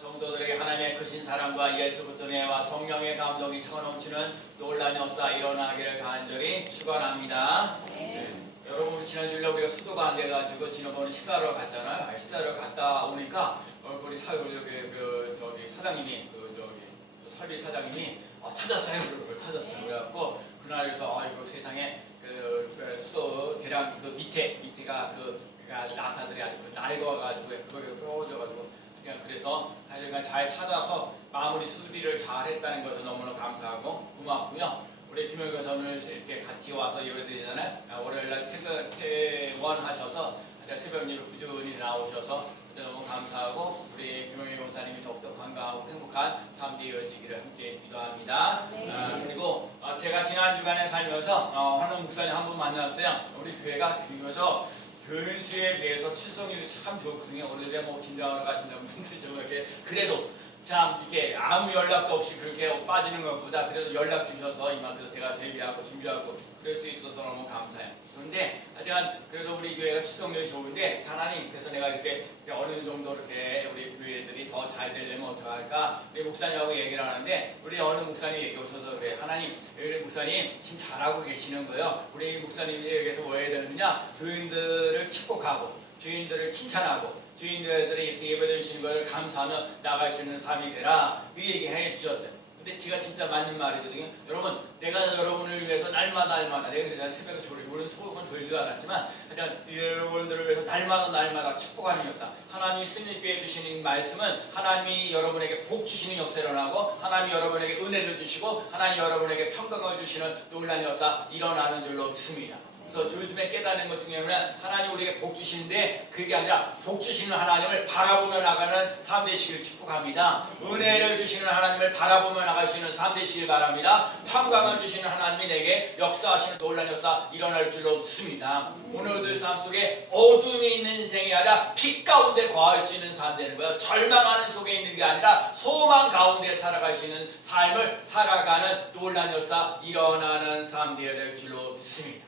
성도들에게 하나님의 크신 사랑과 예수부터 은혜와 성령의 감동이 차고넘치는 놀라운 역사 일어나기를 간절히 축원합니다. 여러분, 우리 지난주에 우리가 수도가 안 돼가지고 지난번에 식사하러 갔잖아요. 식사하러 갔다 오니까 우리 저기 사장님이 설비 사장님이 찾았어요. 찾았어요. 그래갖고 그날에서 아이고 세상에 그 수도 대략 그 밑에가 나사들이 아주 낡아가지고 그거를 끌어오져가지고 그래서 하여간 잘 찾아서 마무리 수리를 잘 했다는 것은 너무나 감사하고 고맙고요. 우리 김영희 교사님을 이렇게 같이 와서 예배드리잖아요. 월요일날 퇴원하셔서 새벽 예배 부지런히 나오셔서 너무 감사하고 우리 김영희 교사님이 더욱더 건강하고 행복한 삶 되어지기를 함께 기도합니다. 그리고 제가 지난 주간에 살면서 한원 목사님 한 분 만났어요. 우리 교회가 비교적 변수에 비해서 칠성률이 참 좋거든요. 오늘에 김장하러 가신다는 분들이 좀 이렇게 그래도 참 이렇게 아무 연락도 없이 그렇게 빠지는 것보다 그래도 연락 주셔서 이만큼 제가 대비하고 준비하고 그럴 수 있어서 너무 감사해요. 그런데 하여간 그래서 우리 교회가 칠성률이 좋은데 하나님, 그래서 내가 이렇게 어느 정도 이렇게 우리 교회들이 더 잘 되려면 어떡할까 우리 목사님하고 얘기를 하는데 우리 어느 목사님 얘기 오셔서 그래, 하나님 우리 목사님 지금 잘하고 계시는 거예요. 우리 목사님에게서 뭐 해야 되느냐, 교인들을 축복하고 주인들을 칭찬하고 주인들이 이렇게 예배드리는 시는 것을 감사하며 나갈 수 있는 삶이 되라, 이 얘기 해 주셨어요. 근데 제가 진짜 맞는 말이거든요. 여러분, 내가 여러분을 위해서 날마다 내가 그래서 새벽에 우리는 속은 졸지도 않았지만 하여간 여러분들을 위해서 날마다 축복하는 역사, 하나님이 스님께 주시는 말씀은 하나님이 여러분에게 복 주시는 역사 일어나고 하나님이 여러분에게 은혜를 주시고 하나님이 여러분에게 평강을 주시는 놀라운 역사 일어나는 줄로 믿습니다. 그래서 요즘에 깨닫는 것 중에 하나는 하나님 우리에게 복 주시는데 그게 아니라 복 주시는 하나님을 바라보며 나가는 삶 되시길 축복합니다. 은혜를 주시는 하나님을 바라보며 나갈 수 있는 삶 되시길 바랍니다. 평강을 주시는 하나님이 내게 역사하시는 놀라운 역사 일어날 줄로 믿습니다. 오늘들 삶 속에 어둠이 있는 인생이 아니라 빛 가운데 거할 수 있는 삶 되는 거예요. 절망하는 속에 있는 게 아니라 소망 가운데 살아갈 수 있는 삶을 살아가는 놀라운 역사 일어나는 삶 되어야 될 줄로 믿습니다.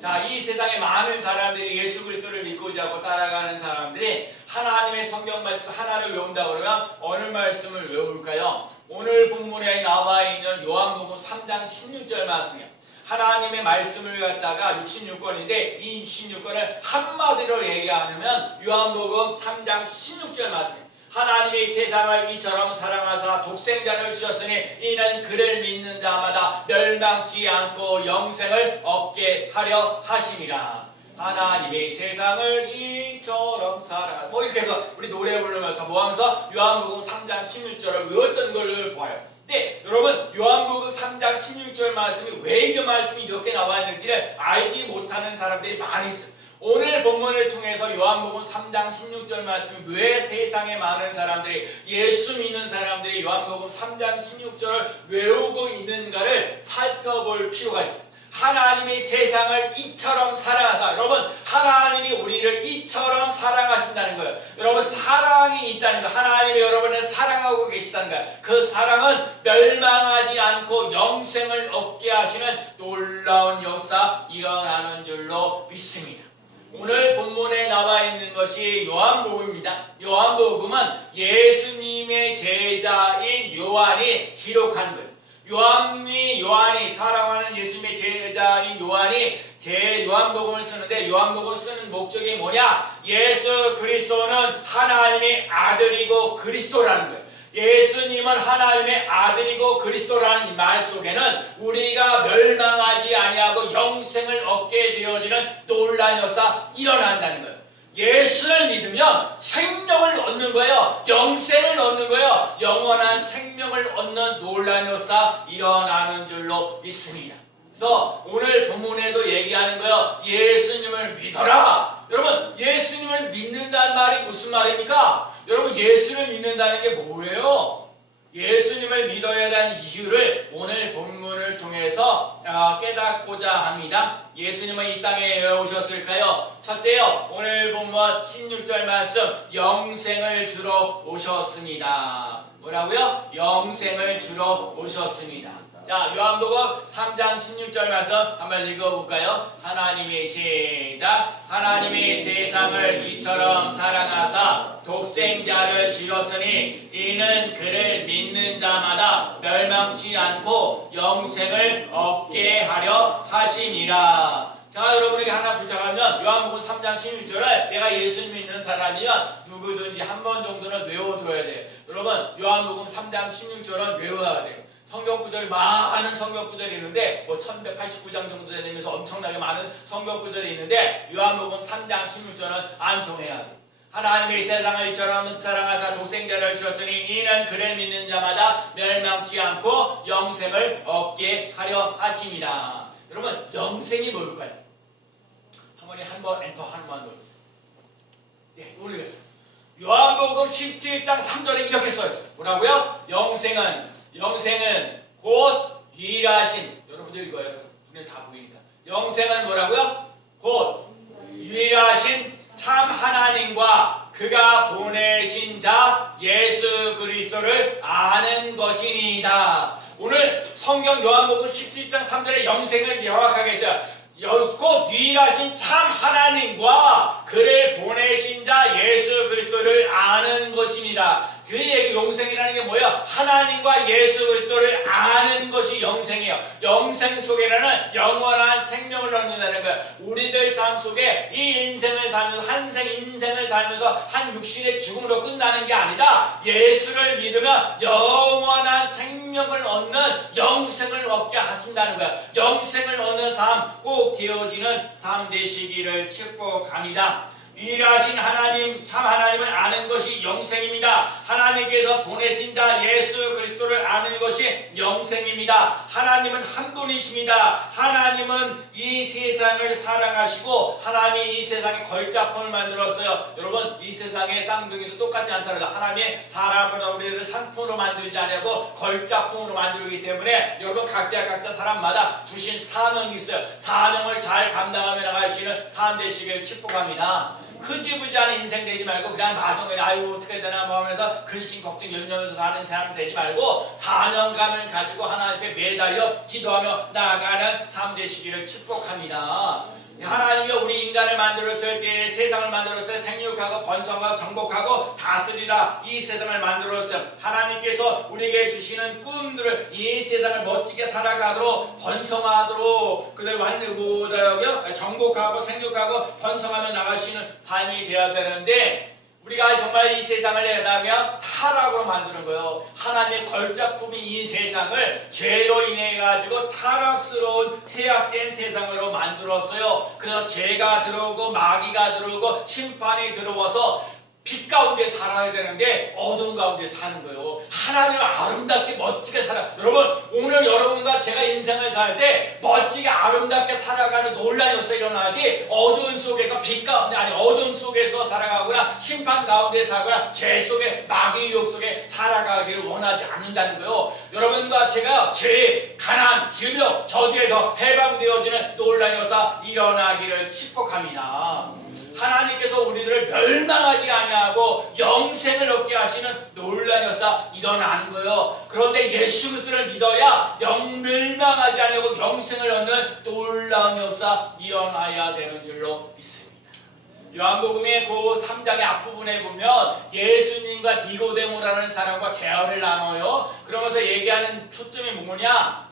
자, 이 세상에 많은 사람들이 예수 그리스도를 믿고자 하고 따라가는 사람들이 하나님의 성경 말씀 하나를 외운다고 그러면 어느 말씀을 외울까요? 오늘 본문에 나와 있는 요한복음 3장 16절 말씀이에요. 하나님의 말씀을 갖다가 66권인데 이 66권을 한마디로 얘기하면 요한복음 3장 16절 말씀이에요. 하나님이 세상을 이처럼 사랑하사 독생자를 주셨으니 이는 그를 믿는 자마다 멸망치 않고 영생을 얻게 하려 하심이라. 하나님이 세상을 이처럼 사랑하사, 이렇게 해서 우리 노래 부르면서 하면서 요한복음 3장 16절을 외웠던 걸 봐요. 근데 여러분, 요한복음 3장 16절 말씀이 왜 이 말씀이 이렇게 나와 있는지를 알지 못하는 사람들이 많이 있어요. 오늘 본문을 통해서 요한복음 3장 16절 말씀이 왜 세상에 많은 사람들이 예수 믿는 사람들이 요한복음 3장 16절을 외우고 있는가를 살펴볼 필요가 있습니다. 하나님이 세상을 이처럼 사랑하사, 여러분 하나님이 우리를 이처럼 사랑하신다는 거예요. 여러분 사랑이 있다는 거, 하나님이 여러분을 사랑하고 계시다는 거예요. 그 사랑은 멸망하지 않고 영생을 얻게 하시는 놀라운 역사 일어나는 줄로 믿습니다. 오늘 본문에 나와 있는 것이 요한복음입니다. 요한복음은 예수님의 제자인 요한이 기록한 거예요. 요한이 사랑하는 예수님의 제자인 요한이 요한복음을 쓰는데 요한복음을 쓰는 목적이 뭐냐? 예수 그리스도는 하나님의 아들이고 그리스도라는 거예요. 예수님은 하나님의 아들이고 그리스도라는 이 말 속에는 우리가 멸망하지 아니하고 영생을 얻게 되어지는 놀라운 역사 일어난다는 거예요. 예수를 믿으면 생명을 얻는 거예요. 영생을 얻는 거예요. 영원한 생명을 얻는 놀라운 역사 일어나는 줄로 믿습니다. 그래서 오늘 본문에도 얘기하는 거예요. 예수님을 믿어라. 여러분, 예수님을 믿는다는 말이 무슨 말입니까? 여러분, 예수를 믿는다는 게 뭐예요? 예수님을 믿어야 하는 이유를 오늘 본문을 통해서 깨닫고자 합니다. 예수님은 이 땅에 왜 오셨을까요? 첫째요, 오늘 본문 16절 말씀, 영생을 주러 오셨습니다. 뭐라고요? 영생을 주러 오셨습니다. 자, 요한복음 3장 16절 말씀 한번 읽어볼까요? 하나님이 시작. 하나님이 세상을 이처럼 사랑하사 독생자를 주셨으니 이는 그를 믿는 자마다 멸망치 않고 영생을 얻게 하려 하심이라. 자, 여러분에게 하나 부탁하면 요한복음 3장 16절을 내가 예수 믿는 사람이면 누구든지 한 번 정도는 외워둬야 돼요. 여러분 요한복음 3장 16절은 외워야 돼요. 성경구절 많은 성경구절이 있는데 뭐 1189장 정도 되면서 엄청나게 많은 성경구절이 있는데 요한복음 3장 16절은 암송해야 돼요. 하나님의 세상을 이처럼 사랑하사 독생자를 주셨으니 이는 그를 믿는 자마다 멸망치 않고 영생을 얻게 하려 하심이라. 여러분 영생이 뭘까요? 한번에 한번 엔터 한번 더. 네, 모르겠어요. 요한복음 17장 3절에 이렇게 써있어요. 뭐라고요? 영생은 곧 유일하신, 여러분들 이거예요. 눈에 다 보이니까. 영생은 뭐라고요? 곧 유일하신 참 하나님과 그가 보내신 자 예수 그리스도를 아는 것이니이다. 오늘 성경 요한복음 17장 3절에 영생을 명확하게 했어요. 곧 유일하신 참 하나님과 그를 보내신 자 예수 그리스도를 아는 것이니라. 그 얘기 영생이라는 게 뭐예요? 하나님과 예수 그리스도를 아는 것이 영생이에요. 영생 속에는 영원한 생명을 얻는다는 거예요. 우리들 삶 속에 이 인생을 살면서 한생 인생을 살면서 한 육신의 죽음으로 끝나는 게 아니라 예수를 믿으면 영원한 생명을 얻는 영생을 얻게 하신다는 거예요. 영생을 얻는 삶 꼭 되어지는 삶 되시기를 축복합니다. 유일하신 하나님, 참 하나님을 아는 것이 영생입니다. 하나님께서 보내신 자 예수 그리스도를 아는 것이 영생입니다. 하나님은 한 분이십니다. 하나님은 이 세상을 사랑하시고 하나님이 이 세상에 걸작품을 만들었어요. 여러분 이 세상의 쌍둥이도 똑같지 않다는 거예요. 하나님이 사람을 우리를 상품으로 만들지 않고 걸작품으로 만들기 때문에 여러분 각자 사람마다 주신 사명이 있어요. 사명을 잘 감당하며 나갈 수 있는 삶 되시길 축복합니다. 흐지부지한 인생 되지 말고 그냥 마중에 아이고 어떻게 되나 뭐 하면서 근심 걱정 염려하면서 사는 사람 되지 말고 사명감을 가지고 하나님 앞에 매달려 기도하며 나아가는 삶 되시기를 축복합니다. 하나님이 우리 인간을 만들었을 때 세상을 만들었어요. 생육하고 번성하고 정복하고 다스리라 이 세상을 만들었어요. 하나님께서 우리에게 주시는 꿈들을 이 세상을 멋지게 살아가도록 번성하도록 그리고 정복하고 생육하고 번성하며 나가시는 삶이 되어야 되는데 우리가 정말 이 세상을 내다면 타락으로 만드는 거예요. 하나님의 걸작품이 이 세상을 죄로 인해 가지고 타락스러운 죄악된 세상으로 만들었어요. 그래서 죄가 들어오고 마귀가 들어오고 심판이 들어와서 빛 가운데 살아야 되는데 어두운 가운데 사는 거예요. 하나님을 아름답게 멋지게 살아. 여러분 오늘 여러분과 제가 인생을 살 때 멋지게 아름답게 살아가는 논란이 없어 일어나지 어두운 속에서 빛 가운데 어두운 속에서 살아가거나 심판 가운데 살거나 죄 속에 마귀 유혹 속에 살아가기를 원하지 않는다는 거예요. 여러분과 제가 죄, 가난, 질병, 저주에서 해방되어지는 논란이 없어 일어나기를 축복합니다. 하나님께서 우리들을 멸망하지 아니하고 영생을 얻게 하시는 놀라운 역사 일어나는 거예요. 그런데 예수 그리스도를 믿어야 멸망하지 아니하고 영생을 얻는 놀라운 역사 일어나야 되는 줄로 믿습니다. 요한복음의 그 3장의 앞부분에 보면 예수님과 니고데모라는 사람과 대화를 나눠요. 그러면서 얘기하는 초점이 뭐냐?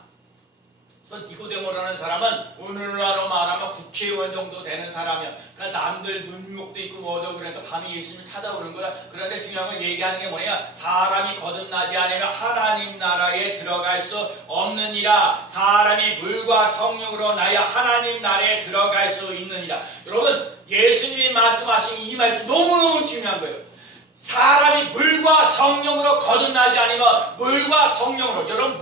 그래서 니고데모라는 사람은 오늘날로 말하면 국회의원 정도 되는 사람이야. 그러니까 남들 눈목도 있고 뭐도 그러니까 밤에 예수님을 찾아오는 거야. 그런데 중요한 건 얘기하는 게 뭐냐? 사람이 거듭나지 않으면 하나님 나라에 들어갈 수 없느니라. 사람이 물과 성령으로 나야 하나님 나라에 들어갈 수 있느니라. 여러분 예수님이 말씀하신 이 말씀 너무너무 중요한 거예요. 사람이 물과 성령으로 거듭나지 않으면 물과 성령으로 여러분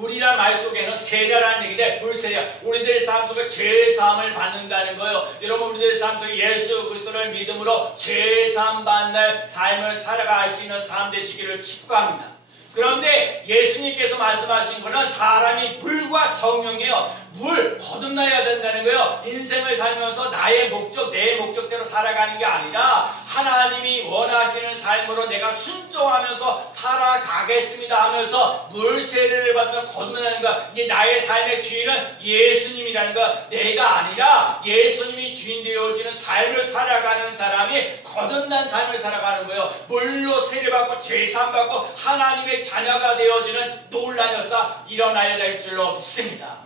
물이란 말 속에는 세례라는 얘기인데 물세례 우리들의 삶 속에 죄사함을 받는다는 거예요. 여러분 우리들의 삶 속에 예수 그리스도를 믿음으로 죄사함 받는 삶을 살아갈 수 있는 삶 되시기를 축복합니다. 그런데 예수님께서 말씀하신 것은 사람이 물과 성령이에요. 물 거듭나야 된다는 거예요. 인생을 살면서 나의 목적, 내 목적대로 살아가는 게 아니라 하나님이 원하시는 삶으로 내가 순종하면서 살아가겠습니다 하면서 물 세례를 받으며 거듭나는 거. 이게 나의 삶의 주인은 예수님이라는 거. 내가 아니라 예수님이 주인 되어지는 삶을 살아가는 사람이 거듭난 삶을 살아가는 거예요. 물로 세례받고 죄사함받고 하나님의 자녀가 되어지는 놀라운 역사 일어나야 될 줄로 믿습니다.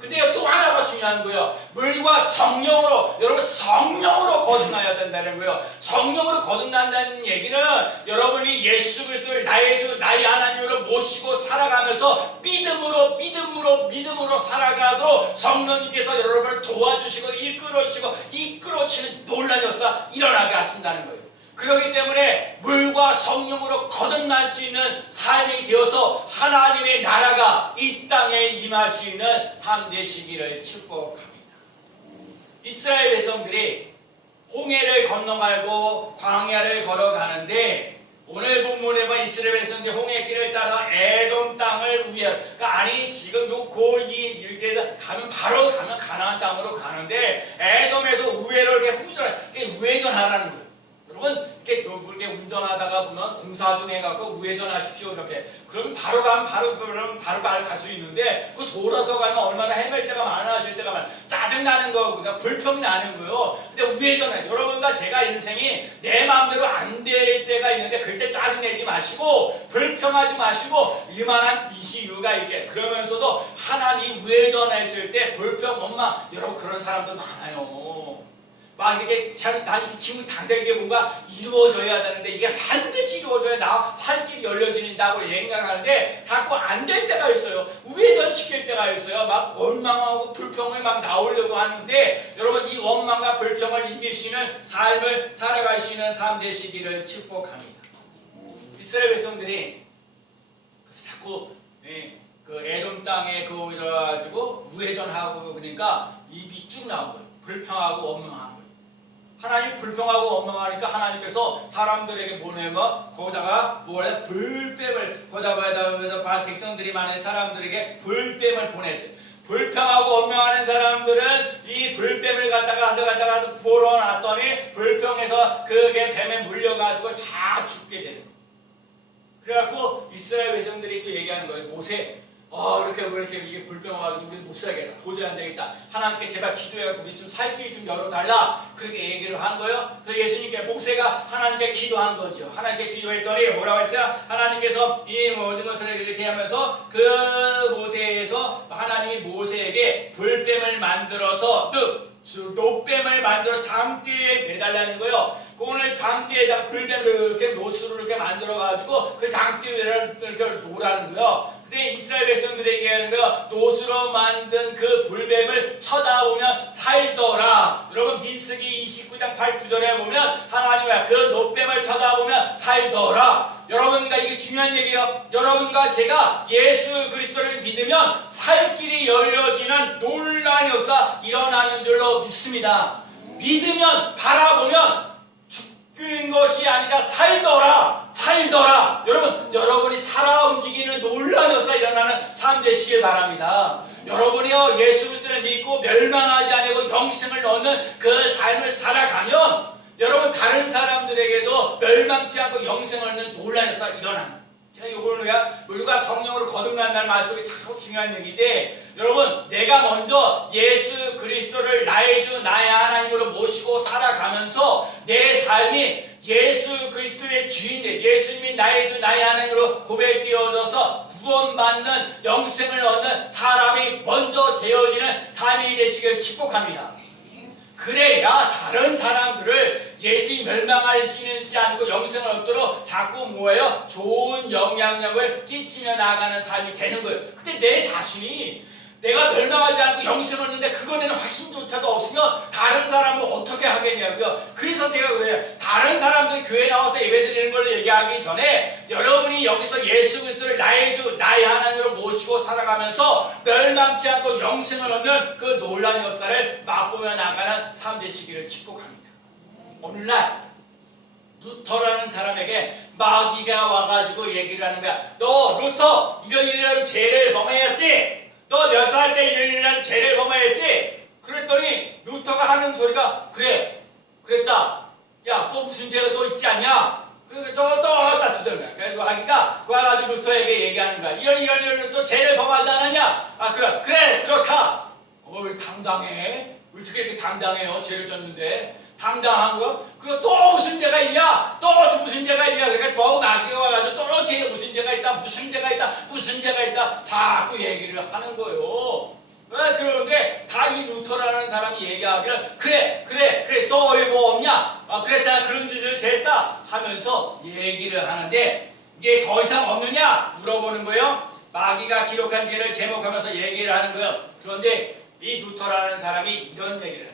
근데 또 하나가 중요한 거예요. 물과 성령으로, 여러분 성령으로 거듭나야 된다는 거예요. 성령으로 거듭난다는 얘기는 여러분이 예수 그리스도를 나의 주, 나의 하나님으로 모시고 살아가면서 믿음으로 살아가도록 성령님께서 여러분을 도와주시고 이끌어주시는 놀라운 역사 일어나게 하신다는 거예요. 그렇기 때문에 물과 성령으로 거듭날 수 있는 삶이 되어서 하나님의 나라가 이 땅에 임하시는 삶 되시기를 축복합니다. 이스라엘 백성들이 홍해를 건너가고 광야를 걸어가는데 오늘 본문에 보면 이스라엘 백성들이 홍해길을 따라 에돔 땅을 그러니까 아니 지금 요 고이 이렇게 해서 바로 가면 가나안 땅으로 가는데 에돔에서 우회로 이렇게 우회전하라는 거예요. 여러분 이렇게 운전하다가 보면 공사 중 해갖고 우회전하십시오 이렇게 그러면 바로 가면 바로 갈 수 있는데 그 돌아서 가면 얼마나 헤맬 때가 많아질 때가 많아 짜증 나는 거 그러니까 불평이 나는 거예요. 근데 우회전해 여러분과 제가 인생이 내 마음대로 안 될 때가 있는데 그때 짜증 내지 마시고 불평하지 마시고 이만한 이유가 있게 그러면서도 하나님 우회전했을 때 불평 원망 여러분 그런 사람들 많아요. 막 이렇게 난 이 친구 당장 이게 뭔가 이루어져야 되는데 이게 반드시 이루어져야 나 살 길이 열려진다고 생각하는데 자꾸 안 될 때가 있어요. 우회전 시킬 때가 있어요. 막 원망하고 불평을 막 나오려고 하는데 여러분 이 원망과 불평을 이기시는 삶을 살아가시는 삶 되시기를 축복합니다. 이스라엘 백성들이 자꾸 그 에돔 땅에 가지고 우회전하고 그러니까 입이 쭉 나온 거예요. 불평하고 원망하는 거예요. 하나님 불평하고 원망하니까 하나님께서 사람들에게 보내면 거기다가 불뱀을 거기다가 백성들이 많은 사람들에게 불뱀을 보냈어요. 불평하고 원망하는 사람들은 이 불뱀을 갖다가 부어놨더니 불평해서 그게 뱀에 물려가지고 다 죽게 되는 거예요. 그래갖고 이스라엘 백성들이 또 얘기하는 거예요. 모세 이렇게 이게 불평해가지고 우리 못 살겠다. 도저히 안 되겠다. 하나님께 제발 기도해가지고 우리 좀 살 길 좀 열어달라. 그렇게 얘기를 한 거예요. 그래서 예수님께 모세가 하나님께 기도한 거죠. 하나님께 기도했더니 뭐라고 했어요? 하나님께서 이 모든 것을 이렇게 하면서 그 모세에서 하나님이 모세에게 불뱀을 만들어서 노뱀을 만들어 장대에 매달라는 거예요. 오늘 장대에다가 불뱀을 이렇게 노스로 이렇게 만들어가지고 그 장대 위를 이렇게 놓으라는 거예요. 근데 이스라엘 백성들에게 얘기하는 거예요. 노스로 만든 그 불뱀을 쳐다보면 살더라. 여러분 민수기 29장 8절에 보면 하나님이 그 노뱀을 쳐다보면 살더라. 여러분과 이게 중요한 얘기예요. 여러분과 제가 예수 그리스도를 믿으면 살 길이 열려지는 놀라운 역사 일어나는 줄로 믿습니다. 믿으면 바라보면 죽는 것이 아니라 살더라. 여러분이 살아 움직이는 놀라운 역사 일어나는 삶 되시길 바랍니다. 여러분이요 예수 그리스도를 믿고 멸망하지 아니고 영생을 얻는 그 삶을 살아가면 여러분 다른 사람들에게도 멸망치 않고 영생을 얻는 놀라운 역사 일어납니다. 제가 요거는 물과 성령으로 거듭난다는 말씀이 참 중요한 얘기인데 여러분 내가 먼저 예수 그리스도를 나의 주 나의 하나님으로 모시고 살아가면서 내 삶이 예수 그리스도의 주인데 예수님이 나의 주 나의 하나님으로 고백되어져서 구원받는 영생을 얻는 사람이 먼저 되어지는 삶이 되시길 축복합니다. 그래야 다른 사람들을 예수님 멸망하시지 않고 영생을 얻도록 자꾸 뭐예요? 좋은 영향력을 끼치며 나가는 삶이 되는 거예요. 근데 내 자신이 내가 멸망하지 않고 영생을 얻는데 그거에 대한 확신조차도 없으면 다른 사람은 어떻게 하겠냐고요. 그래서 제가 그래요. 다른 사람들이 교회 나와서 예배드리는 걸 얘기하기 전에 여러분이 여기서 예수 그리스도를 나의 주 나의 하나님으로 모시고 살아가면서 멸망치 않고 영생을 얻는 그 놀라운 역사를 맛보며 나가는 삶 되시기를 축복합니다. 오늘날 루터라는 사람에게 마귀가 와가지고 얘기를 하는 거야. 너 루터 이런 죄를 범했지? 너 몇 살 때 이런 죄를 범하였지? 그랬더니 루터가 하는 소리가 그래 그랬다. 야 또 무슨 죄가 또 있지 않냐? 또 따지는 거야. 그래서 아기가 와가지고 루터에게 얘기하는 거야. 이런 또 죄를 범하지 않았냐? 아 그래 그렇다. 당당해. 어떻게 이렇게 당당해요? 죄를 졌는데 당당한 거? 그리고 또 무슨 죄가 있냐? 또 무슨 죄가 있냐? 그러니까 뭐 나귀가 와가지고 또 죄 무슨 죄가 있다? 무슨 죄가 있다? 무슨 죄가 있다? 자꾸 얘기를 하는 거예요. 그런데 다 이 루터라는 사람이 얘기하기를 그래 또 뭐 없냐? 그랬잖아 그런 짓을 했다 하면서 얘기를 하는데 이게 더 이상 없느냐? 물어보는 거예요. 마귀가 기록한 죄를 제목하면서 얘기를 하는 거예요. 그런데 이 루터라는 사람이 이런 얘기를 해요.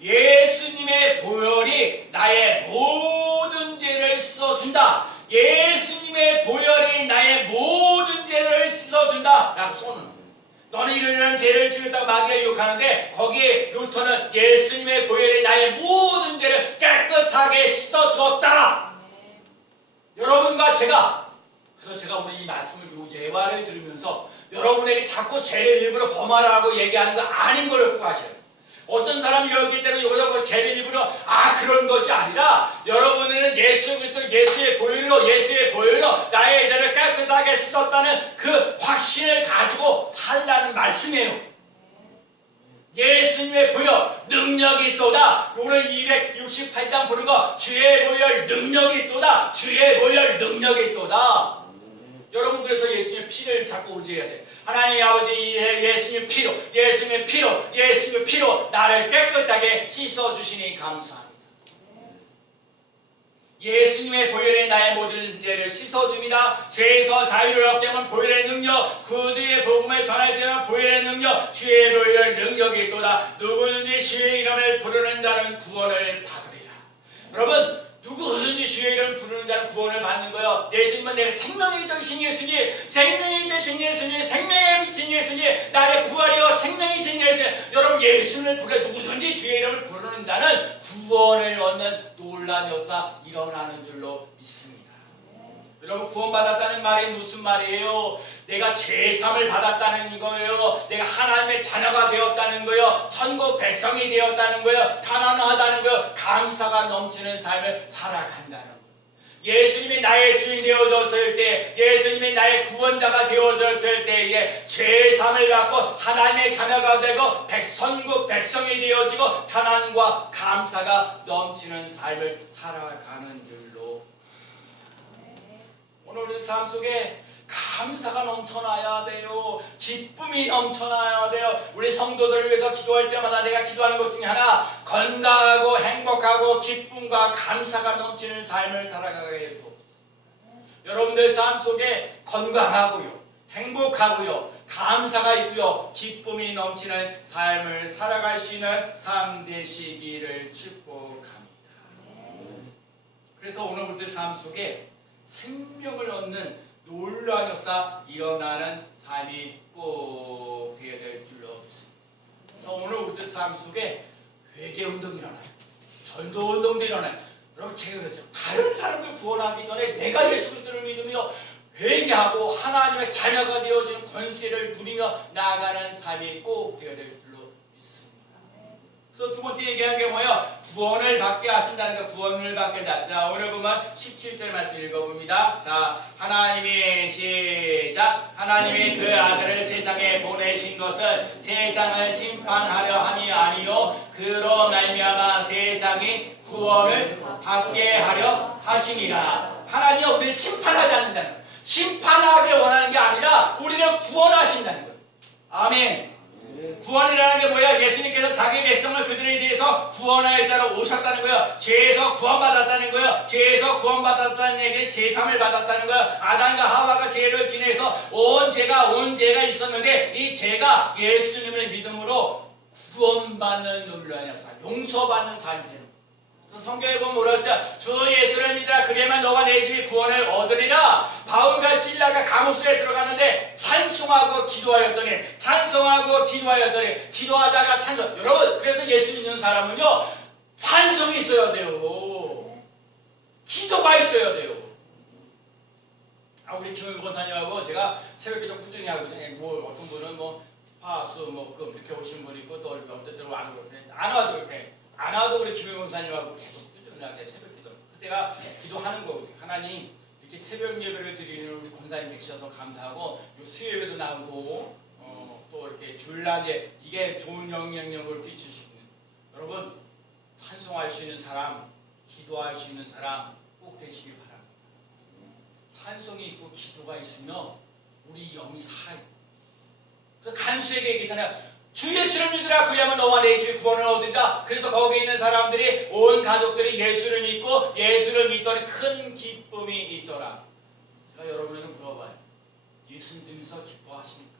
예수님의 보혈이 나의 모든 죄를 씻어준다. 예수님의 보혈이 나의 모든 죄를 씻어준다 라고 쏘는 거예요. 너는 이런 죄를 지었다고 마귀가 욕하는데 거기에 루터는 예수님의 보혈이 나의 모든 죄를 깨끗하게 씻어주었다. 여러분과 제가 그래서 제가 오늘 이 말씀을 이 예화를 들으면서 여러분에게 자꾸 죄를 일부러 범하라고 얘기하는 거 아닌 걸 꼭 아셔요. 어떤 사람이 이렇기 때문에 여기서 죄를 일부러 그런 것이 아니라 여러분은 예수 그리스도 예수의 보혈로 나의 죄를 깨끗하게 씻었다는 그 확신을 가지고 살라는 말씀이에요. 예수님의 보혈 능력이 있도다. 오늘 268장 보는 거 주의 보혈 능력이 있도다. 주의 보혈 능력이 있도다. 여러분 그래서 예수님의 피를 자꾸 의지해야 돼. 하나님 아버지 예수님의 피로 나를 깨끗하게 씻어주시니 감사합니다. 예수님의 보혈에 나의 모든 죄를 씻어줍니다. 죄에서 자유를 얻게 하면 보혈의 능력, 그들의 복음을 전할 때는 보혈의 능력, 주의 보혈 능력이 있도다. 누구든지 주의 이름을 부르는 자는 구원을 받으리라. 여러분 누구든지 주의 이름을 부르는 자는 구원을 받는 거예요. 예수님은 내가 생명이 되신 예수님, 생명이 되신 예수님, 생명에 미친 예수님, 나의 부활이요 생명이신 예수님. 여러분 예수님을 부르 누구든지 주의 이름을 부르는 자는 구원을 얻는 놀라운 역사 일어나는 줄로 믿습니다. 여러분 구원받았다는 말이 무슨 말이에요? 내가 죄삼을 받았다는 거예요. 내가 하나님의 자녀가 되었다는 거예요. 천국 백성이 되었다는 거예요. 편안하다는 거예요. 감사가 넘치는 삶을 살아간다는 거예요. 예수님이 나의 주인 되어졌을 때, 예수님이 나의 구원자가 되어졌을 때에 죄삼을 받고 하나님의 자녀가 되고 천국 백성이 되어지고 편안과 감사가 넘치는 삶을 살아가는 줄로 믿습니다. 오늘 우리 삶 속에 감사가 넘쳐나야 돼요. 기쁨이 넘쳐나야 돼요. 우리 성도들을 위해서 기도할 때마다 내가 기도하는 것 중에 하나, 건강하고 행복하고 기쁨과 감사가 넘치는 삶을 살아가게 해주옵소서. 여러분들 삶 속에 건강하고요, 행복하고요, 감사가 있고요, 기쁨이 넘치는 삶을 살아갈 수 있는 삶 되시기를 축복합니다. 그래서 오늘 우리들 삶 속에 생명을 얻는 놀라운 역사 일어나는 삶이 꼭 되어야 될 줄로 믿습니다. 그래서 오늘 우리들 삶 속에 회개운동이 일어나요. 전도운동도 일어나요. 여러분 제가 그랬죠. 다른 사람들 구원하기 전에 내가 예수 그리스도를 믿으며 회개하고 하나님의 자녀가 되어지는 권세를 누리며 나아가는 삶이 꼭 되어야 될 줄로 믿습니다. 그래서 두 번째 얘기한 게 뭐예요? 구원을 받게 하신다는 거, 구원을 받게 한다. 자, 오늘 보면 17절 말씀 읽어봅니다. 자, 하나님이 시작. 하나님이 그 아들을 세상에 보내신 것은 세상을 심판하려 함이 아니요 그로 말미암아 세상이 구원을 받게 하려 하심이라. 하나님이 우리를 심판하지 않는다는 거예요. 심판하기를 원하는 게 아니라 우리를 구원하신다는 거예요. 아멘. 구원이라는 게 뭐야? 예수님께서 자기 백성을 그들에 대해서 구원할 자로 오셨다는 거예요. 죄에서 구원받았다는 거예요. 죄에서 구원받았다는 얘기는 제삼을 받았다는 거예요. 아담과 하와가 죄를 지내서 온 죄가 있었는데 이 죄가 예수님을 믿음으로 구원받는 놀라운 역사, 용서받는 삶이 되는 거예요. 성경에 보면 뭐라 했어요? 주 예수를 믿으라 그래야만 너와 내 집이 구원을 얻으리라. 바울과 실라가 감옥소에 들어갔는데 찬송하고 기도하였더니 기도하다가 찬송. 여러분 그래도 예수 믿는 사람은요 찬송이 있어야 돼요. 기도가 있어야 돼요. 우리 김영희 권사님하고 제가 새벽기도 꾸준히 하거든요. 뭐 어떤 분은 화, 수, 목, 금 이렇게 오신 분이 있고 또 어떤 때는 안 오고 안 와도 이렇게 안 와도 우리 김영 목사님하고 계속 꾸준하게 새벽 기도. 그때가 기도하는 거거든요. 하나님 이렇게 새벽 예배를 드리는 우리 권사님 계셔서 감사하고 요 수요예배도 나오고 또 이렇게 주일날에 이게 좋은 영향력을 끼칠 수 있는 여러분 찬송할 수 있는 사람, 기도할 수 있는 사람 꼭 되시길 바랍니다. 찬송이 있고 기도가 있으면 우리 영이 살아요. 그래서 간수에게 얘기했잖아요. 주 예수를 믿으라 그리하면 너와 내 집이 구원을 얻으리라. 그래서 거기 있는 사람들이 온 가족들이 예수를 믿고 예수를 믿더니 큰 기쁨이 있더라. 제가 여러분에게 물어봐요. 예수 믿으면서 기뻐하십니까?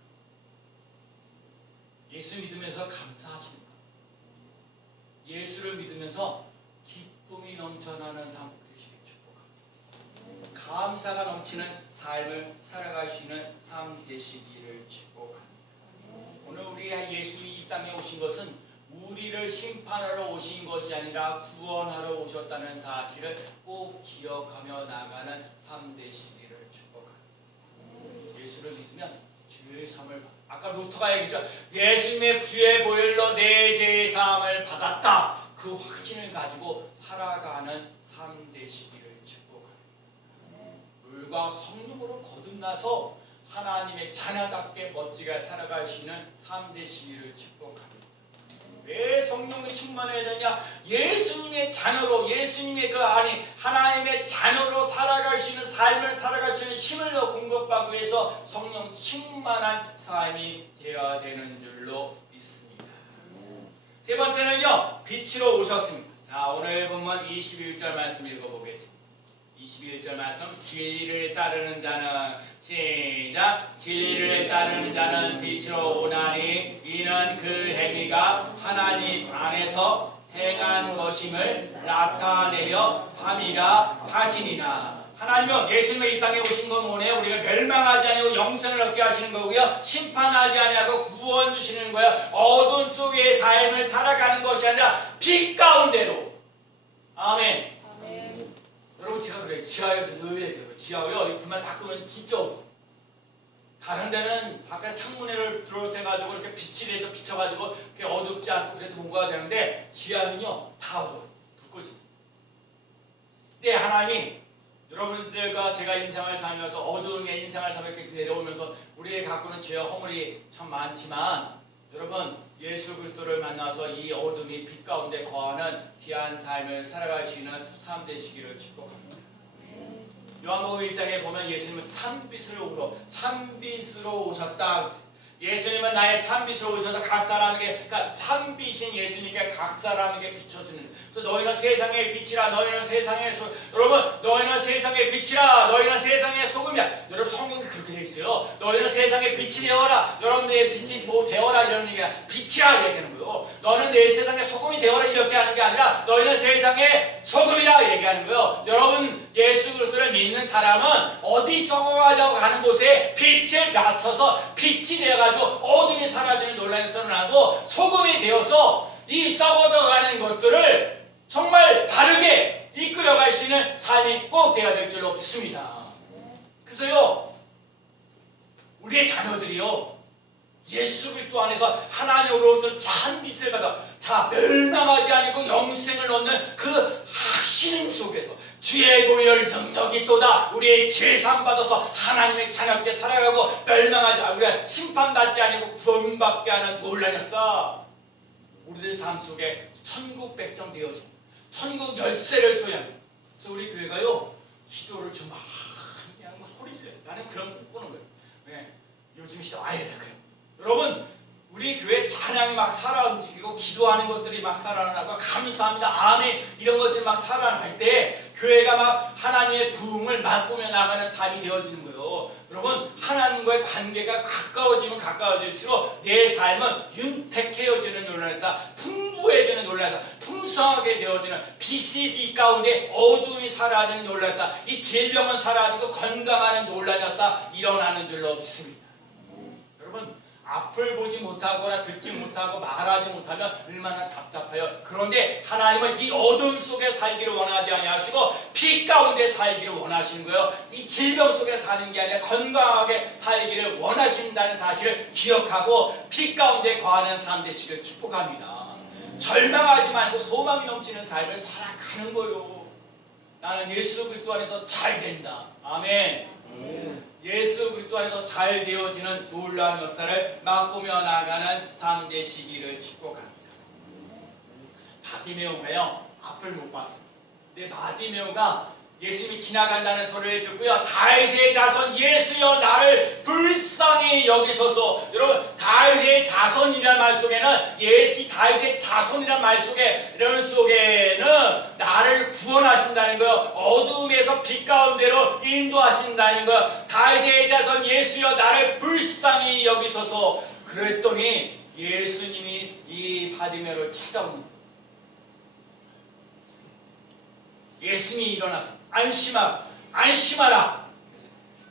예수 믿으면서 감사하십니까? 예수를 믿으면서 기쁨이 넘쳐나는 삶 되시길 축복합니다. 감사가 넘치는 삶을 살아갈 수 있는 삶 되시기를 축복합니다. 오늘 우리 예수님이 이 땅에 오신 것은 우리를 심판하러 오신 것이 아니라 구원하러 오셨다는 사실을 꼭 기억하며 나가는 삶 되시기를 축복합니다. 예수를 믿으면 죄의 사함을 아까 루터가 얘기했죠. 예수님의 부의 보혈로 내 죄의 사함을 받았다. 그 확신을 가지고 살아가는 삶 되시기를 축복합니다. 물과 성령으로 거듭나서 하나님의 자녀답게 멋지게 살아갈 수 있는 삶 되시기를 축복합니다. 왜 성령이 충만해야 되냐? 예수님의 자녀로 예수님의 하나님의 자녀로 살아갈 수 있는 삶을 살아갈 수 있는 힘을 더 공급하기 위해서 성령 충만한 삶이 되어야 되는 줄로 믿습니다. 세 번째는요, 빛으로 오셨습니다. 자, 오늘 본문 21절 말씀 읽어보겠습니다. 21절 말씀, 진리를 따르는 자는 시작, 진리를 따르는 자는 빛으로 오나니 이는 그 행위가 하나님 안에서 행한 것임을 나타내려 함이라 하시니라. 하나님은 예수님의 이 땅에 오신 건 뭐네요? 우리가 멸망하지 아니고 영생을 얻게 하시는 거고요, 심판하지 아니하고 구원 주시는 거예요. 어둠 속의 삶을 살아가는 것이 아니라 빛 가운데로. 아멘. 여러분 제가 그래요. 지하에서 의외예요. 지하요. 불만 다 끄면 진짜 어두워. 다른 데는 바깥 창문을 들어올 때 가지고 이렇게 빛이 돼서 비춰가지고 그게 어둡지 않고 그래도 뭔가가 되는데 지하는요 다 어두워요. 불 꺼지. 근데 하나님이 여러분들과 제가 인생을 살면서 어두운 인생을 살면서 이렇게 내려오면서 우리가 갖고 있는 죄와 허물이 참 많지만 여러분 예수 그리스도를 만나서 이 어둠이 빛 가운데 거하는 귀한 삶을 살아갈 수 있는 삶 되시기를 축복합니다. 요한복음 1장에 보면 예수님은 참빛으로 오셨다. 예수님은 나의 참빛으로 오셔서 각 사람에게, 그러니까 참빛인 예수님께 각 사람에게 비춰주는. 그래서 너희는 세상의 빛이라, 너희는 세상의 여러분, 너희는 세상의 빛이라, 너희는 세상의 소금이야. 여러분 성경에 그렇게 되어 있어요. 너희는 세상의 빛이 되어라. 여러분의 빛이 뭐 되어라 이런 얘기야. 빛이라 얘기하는 거예요. 너는 내 세상의 소금이 되어라 이렇게 하는 게 아니라 너희는 세상의 소금이라 얘기하는 거예요. 여러분 예수 그리스도를 믿는 사람은 어디 썩어가자고 가는 곳에 빛을 맞춰서 빛이 되어가지고 어둠이 사라지는 논란이 일어나고 소금이 되어서 이 썩어져 가는 것들을 정말 바르게 이끌어갈 수 있는 삶이 꼭 되어야 될 줄로 믿습니다. 그래서요 우리의 자녀들이요 예수 그리스도 안에서 하나님으로부터 찬빛을 받아 멸망하지 않고 영생을 얻는 그 확신 속에서 주의 보혈 능력이 또다 우리의 죄사함 받아서 하나님의 자녀께 살아가고 멸망하지 우리가 심판받지 않고 구원받게 하는 놀라운 역사. 우리들 삶 속에 천국 백성 되어진 천국 열쇠를 소유하는. 그래서 우리 교회가요 기도를 좀 많이 하는 거 소리 질러요. 나는 그런 꿈 꾸는 거예요. 네. 요즘 시대 아예 그래요. 여러분 우리 교회 찬양이 막 살아 움직이고 기도하는 것들이 막 살아나고 감사합니다 아멘 이런 것들이 막 살아날 때 교회가 막 하나님의 부흥을 맛보며 나가는 삶이 되어지는 거예요. 여러분 하나님과의 관계가 가까워지면 가까워질수록 내 삶은 윤택해져지는 놀라사 풍부해지는 놀라사 풍성하게 되어지는 빛이 이 가운데 어둠이 사라지는 놀라사 이 질병은 사라지고 건강하는 놀라사 일어나는 줄로 믿습니다. 여러분 앞을 보지 못하거나 듣지 못하고 말하지 못하면 얼마나 답답해요. 그런데 하나님은 이 어둠 속에 살기를 원하지 아니하시고 빛 가운데 살기를 원하시는 거예요. 이 질병 속에 사는 게 아니라 건강하게 살기를 원하신다는 사실을 기억하고 빛 가운데 거하는 삶 되시길 축복합니다. 절망하지 말고 소망이 넘치는 삶을 살아가는 거예요. 나는 예수 그리스도 안에서 잘 된다. 아멘. 예수 그리스도 안에서 잘 되어지는 놀라운 역사를 맛보며 나가는 삶 되시기를 축복합니다. 바디메오가요 앞을 못 봤어요. 근데 바디메오가 예수님이 지나간다는 소리를 듣고요, 다윗의 자손 예수여 나를 불쌍히 여기소서. 여러분, 다윗의 자손이라는 말 속에는 다윗의 자손이라는 말 속에는 나를 구원하신다는 거예요. 어둠에서 빛 가운데로 인도하신다는 거예요. 다윗의 자손 예수여 나를 불쌍히 여기소서. 그랬더니 예수님이 이 바디메오를 찾아오는 거예요. 예수님이 일어나서 안심하라.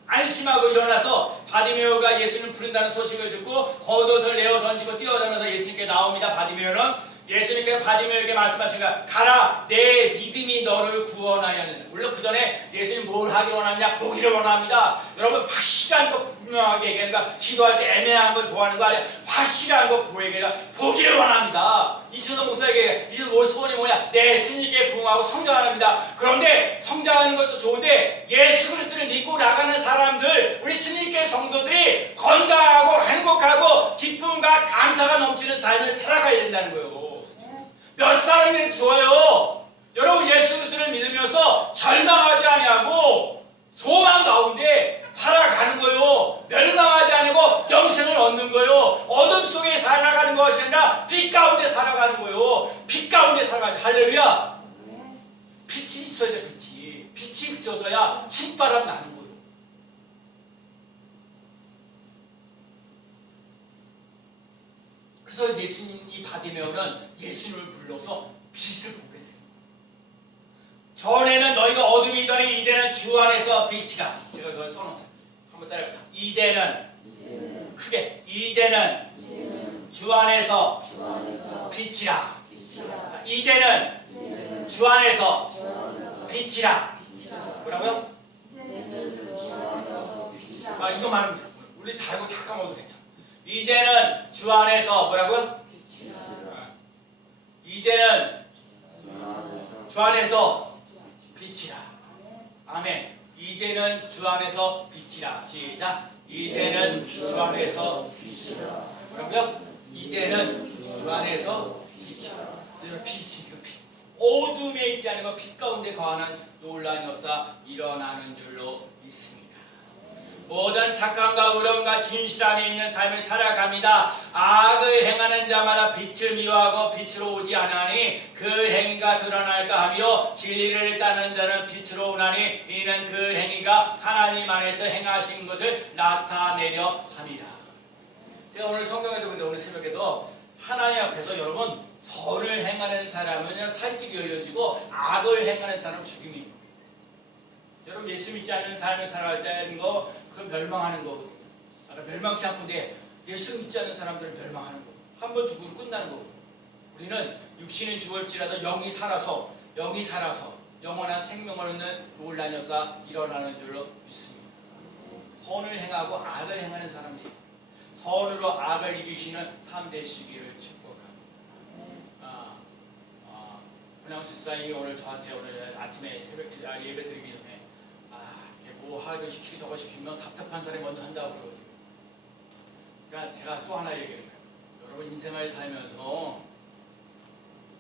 안심하고 일어나서 바디메오가 예수님을 부른다는 소식을 듣고 겉옷을 내어 던지고 뛰어다니면서 예수님께 나옵니다. 바디메오는 예수님께서 바디메오에게 말씀하시니까 가라 내 믿음이 너를 구원하였느니라. 물론 그 전에 예수님 뭘 하기를 원합니다. 보기를 원합니다. 여러분 확실한 거 분명하게 얘기하니까 기도할 때 애매한 걸 보하는 거 아니라 확실한 거 보기를 원합니다. 이순도 목사에게 이제 뭘 소원이 뭐냐? 내 스님께 부응하고 성장하는 겁니다. 그런데 성장하는 것도 좋은데 예수 그리스도를 믿고 나가는 사람들, 우리 스님께 성도들이 건강하고 행복하고 기쁨과 감사가 넘치는 삶을 살아가야 된다는 거예요. 몇 사람이 좋아요. 여러분 예수 그리스도를 믿으면서 절망하지 아니하고 소망 가운데 살아가는 거요. 멸망하지 않고 영생을 얻는 거요. 어둠 속에 살아가는 것이 아니라 빛 가운데 살아가는 거요. 빛 가운데 살아가는 할렐루야. 빛이 있어야 돼. 빛이 비춰져야 신바람 나는 거요. 그래서 예수님 이 바디메오는 예수님을 불러서 빛을 보게 돼요. 전에는 너희가 어둠이더니 이제는 주 안에서 빛이라. 제가 그걸 써놓았어요. 한번 따라해보자. 이제는 크게 이제는 주 안에서 빛이라. 자, 이제는 주 안에서 빛이라. 뭐라고요? 이거 말하면 돼요. 우리 다르고 다 까먹어도 괜찮아. 이제는 주 안에서 뭐라고요? 이제는 주 안에서 빛이라. 아멘. 이제는 주 안에서 빛이라. 시작. 이제는 주 안에서 빛이라. 뭐라고요? 이제는 주 안에서 빛이라. 빛이 빛. 어둠에 있지 않으면 빛 가운데 거하는 놀라운 역사 일어나는 줄로 믿습니다. 모든 착함과 의로움과 진실함에 있는 삶을 살아갑니다. 악을 행하는 자마다 빛을 미워하고 빛으로 오지 않으니 그 행위가 드러날까 하며 진리를 따는 자는 빛으로 오나니 이는 그 행위가 하나님 안에서 행하신 것을 나타내려 함이라. 제가 오늘 성경에도 근데 오늘 새벽에도 하나님 앞에서 여러분 선을 행하는 사람은 살 길이 열려지고 악을 행하는 사람은 죽임이 있고, 여러분 예수 믿지 않는 삶을 살아갈 때는 거 그건 멸망하는 거거든요. 멸망치 않고인데 예수 믿지 않는 사람들은 멸망하는 거고 한 번 죽으면 끝나는 거거든요. 우리는 육신은 죽을지라도 영이 살아서 영원한 생명을 얻는 놀라운 역사 일어나는 줄로 믿습니다. 선을 행하고 악을 행하는 사람들이 선으로 악을 이기시는 삶 되시기를 축복합니다. 그냥 집사님이 오늘 저한테 오늘 아침에 새벽 예배 드리기 전에 뭐 하고 시키고 저거 시키면 답답한 사람이 먼저 한다고 그러거든요. 그러니까 제가 또 하나 얘기해요. 여러분 인생을 살면서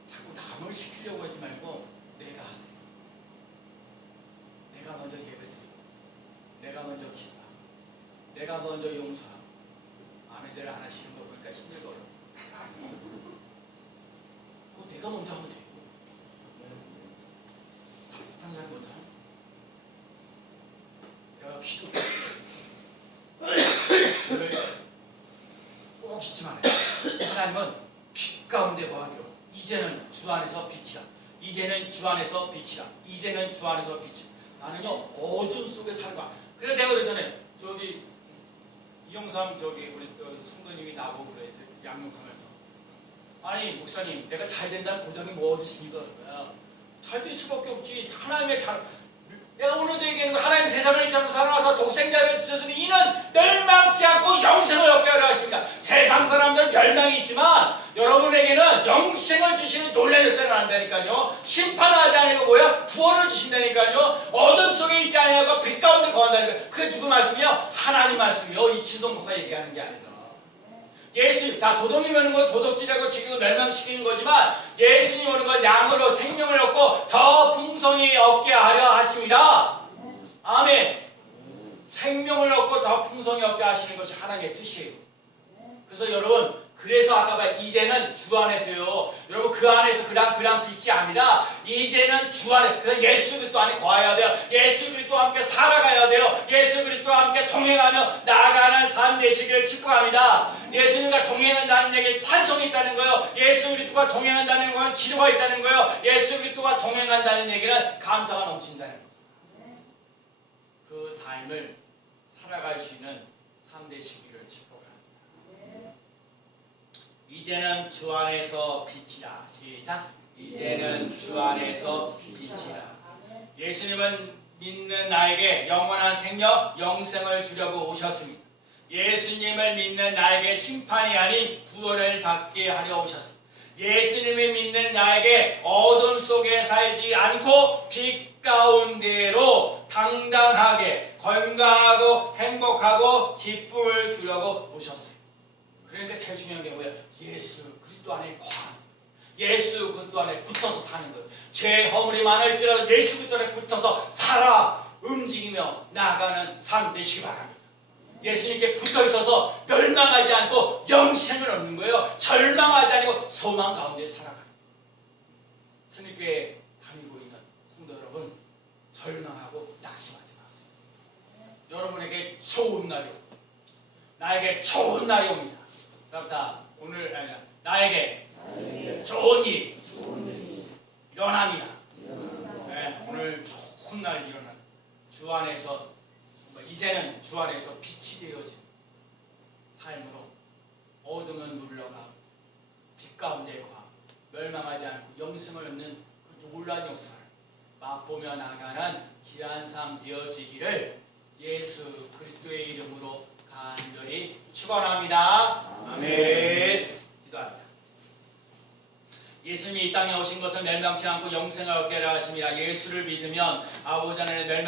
자꾸 남을 시키려고 하지 말고 내가 하세요. 내가 먼저 예배드리고 내가 먼저 기도하고 내가 먼저 용서하고 아멘들 안 하시는 거 보니까 힘들더라고요. 내가 먼저 하면 되고 답답한 사람이 먼저 하면 기도 꼭 잊지 말아요. 하나님은 빛 가운데 거하기로 이제는 주 안에서 빛이라. 이제는 주 안에서 빛이라. 이제는 주 안에서 빛이라. 나는요 어둠 속에 살고. 그래서 내가 그러잖아요. 저기 이영삼 저기 우리 성도님이 나보고 그래 양육하면서 아니 목사님 내가 잘 된다는 보장이 뭐 어디 있습니까? 잘 될 수밖에 없지. 하나님의 잘 내가 오늘도 얘기하는 거 하나님 세상을 이처럼 사랑하사 독생자를 주셨으니 이는 멸망치 않고 영생을 얻게 하려 하십니다. 세상 사람들은 멸망이 있지만 여러분에게는 영생을 주시는 놀라운 역사를 한다니까요. 심판하지 아니고 뭐야? 구원을 주신다니까요. 어둠 속에 있지 아니하고 빛 가운데 거한다니까요. 그게 누구 말씀이요? 하나님 말씀이요. 이치성 목사 얘기하는 게 아니라 예수, 다 도둑이 오는 건 도둑질하고 지금 멸망시키는 거지만 예수님이 오는 건 양으로 생명을 얻고 더 풍성히 얻게 하려 하십니다. 아멘. 생명을 얻고 더 풍성히 얻게 하시는 것이 하나님의 뜻이에요. 그래서 여러분, 그래서 아까 봐 이제는 주 안에서요. 여러분 그 안에서 그냥 빛이 아니라 이제는 주 안에 그래서 예수 그리스도 안에 거해야 돼요. 예수 그리스도와 함께 살아가야 돼요. 예수 그리스도와 함께 동행하며 나아가는 삶 되시기를 축복합니다. 예수님과 동행한다는 얘기에 찬송이 있다는 거예요. 예수 그리스도와 동행한다는 건 기도가 있다는 거예요. 예수 그리스도와 동행한다는 얘기는 감사가 넘친다는 거예요. 그 삶을 살아갈 수 있는 삶 되시기를 축복합니다. 이제는 주 안에서 빛이라. 시작. 이제는 주 안에서 빛이라. 예수님은 믿는 나에게 영원한 생명, 영생을 주려고 오셨습니다. 예수님을 믿는 나에게 심판이 아닌 구원을 받게 하려 오셨습니다. 예수님을 믿는 나에게 어둠 속에 살지 않고 빛 가운데로 당당하게 건강하고 행복하고 기쁨을 주려고 오셨어요. 그러니까 제일 중요한 게 뭐예요? 예수 그리스도 안에 거하는, 예수 그리스도 안에 붙어서 사는 거예요. 죄 허물이 많을지라도 예수 그리스도 안에 붙어서 살아 움직이며 나아가는 삶 되시기 바랍니다. 예수님께 붙어 있어서 멸망하지 않고 영생을 얻는 거예요. 절망하지 않고 소망 가운데 살아가는 거예요. 성립교회 다니고 있는 성도 여러분, 절망하고 낙심하지 마세요. 여러분에게 좋은 날이 옵니다. 나에게 좋은 날이 옵니다. 그렇다. 오늘 아니야. 나에게 좋은 일이 일어납니다. 네, 오늘 좋은 날 일어나. 주 안에서 이제는 주 안에서 빛이 되어진 삶으로 어둠은 물러가 빛 가운데 과 멸망하지 않고 영생을 얻는 그 놀라운 역사를 맛보며 나가는 귀한 삶 되어지기를 예수 그리스도의 이름으로 간절히 축원합니다. 아멘. 기도합니다. 예수님이 이 땅에 오신 것은 멸망치 않고 영생을 얻게 하라 하심이라. 예수를 믿으면 아버지 하나님의 멸망